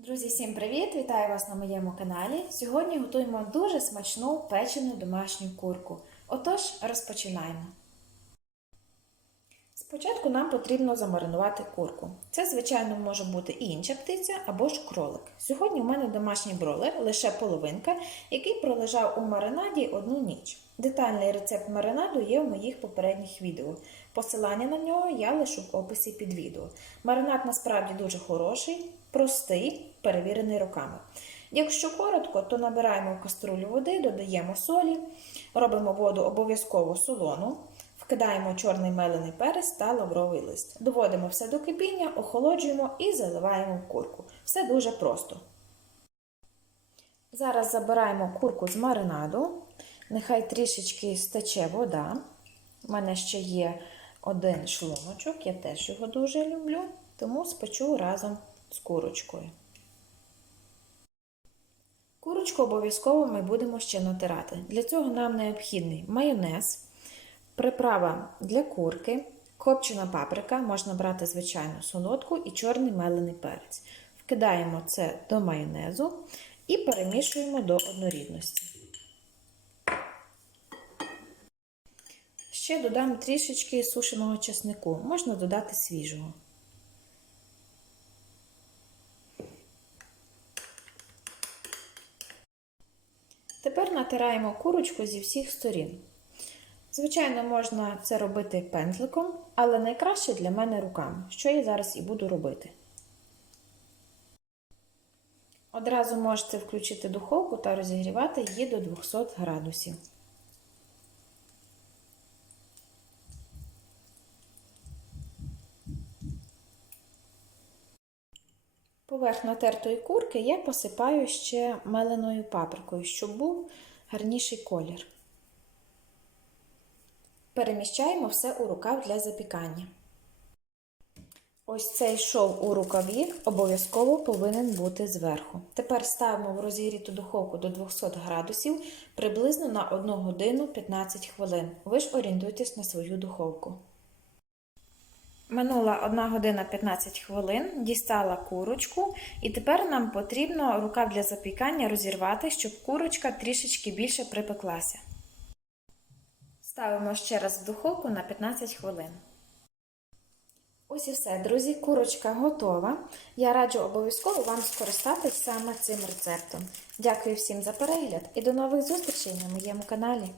Друзі, всім привіт! Вітаю вас на моєму каналі. Сьогодні готуємо дуже смачну печену домашню курку. Отож, розпочинаємо. Спочатку нам потрібно замаринувати курку. Це, звичайно, може бути і інша птиця або ж кролик. Сьогодні у мене домашній бролер, лише половинка, який пролежав у маринаді одну ніч. Детальний рецепт маринаду є в моїх попередніх відео. Посилання на нього я лишу в описі під відео. Маринад насправді дуже хороший, простий, перевірений роками. Якщо коротко, то набираємо в каструлю води, додаємо солі, робимо воду обов'язково солону, вкидаємо чорний мелений перець та лавровий лист. Доводимо все до кипіння, охолоджуємо і заливаємо в курку. Все дуже просто. Зараз забираємо курку з маринаду. Нехай трішечки стече вода. У мене ще є один шлуночок, я теж його дуже люблю, тому спечу разом з курочкою. Курочку обов'язково ми будемо ще натирати. Для цього нам необхідний майонез, приправа для курки, копчена паприка, можна брати звичайну солодку і чорний мелений перець. Вкидаємо це до майонезу і перемішуємо до однорідності. Ще додам трішечки сушеного чеснику, можна додати свіжого. Тепер натираємо курочку зі всіх сторін. Звичайно, можна це робити пензликом, але найкраще для мене руками, що я зараз і буду робити. Одразу можете включити духовку та розігрівати її до 200 градусів. Поверх натертої курки я посипаю ще меленою паприкою, щоб був гарніший колір. Переміщаємо все у рукав для запікання. Ось цей шов у рукаві обов'язково повинен бути зверху. Тепер ставимо в розігріту духовку до 200 градусів приблизно на 1 годину 15 хвилин. Ви ж орієнтуйтесь на свою духовку. Минула 1 година 15 хвилин, дістала курочку, і тепер нам потрібно рукав для запікання розірвати, щоб курочка трішечки більше припеклася. Ставимо ще раз в духовку на 15 хвилин. Ось і все, друзі, курочка готова. Я раджу обов'язково вам скористатись саме цим рецептом. Дякую всім за перегляд і до нових зустрічей на моєму каналі.